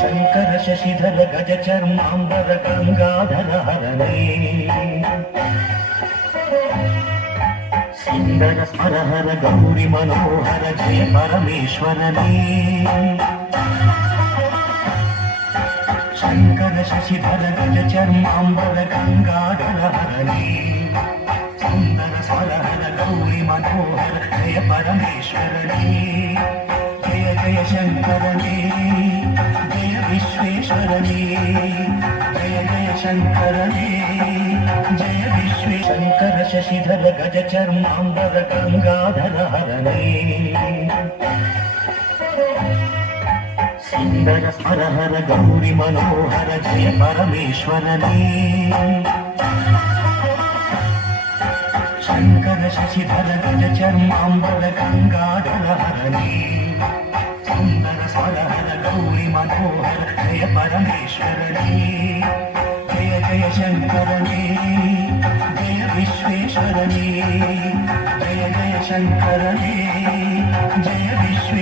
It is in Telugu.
శంకర శశిధర గజ చర్మాంబర గంగాధర హరణే సుందర స్మరహర గౌరి మనోహర జయ పరమేశ్వరనే శంకర శశిధర గజ చర్మాంబర గంగాధర హరణే సుందర స్మరహర గౌరి మనోహర జయ పరమేశ్వరనే జయ జయ శంకరనే జయ విశ్వేశ్వరనే జయ జయ శంకరనే జయ విశ్వే శంకర శశిధర గజ చర్మాంబర గంగాధర హరణే సుందర స్మరహర గౌరి మనోహర జయ పరమేశ్వరనే శంకర శశిధర గజ చర్మాంబర గంగాధర హరణే సుందర స్మరహర గౌరి మనోహర జయ పరమేశ్వరనే జయ జయ శంకరనే జయ విశ్వేశ్వరనే జయ జయ శంకరనే జయ విశ్వే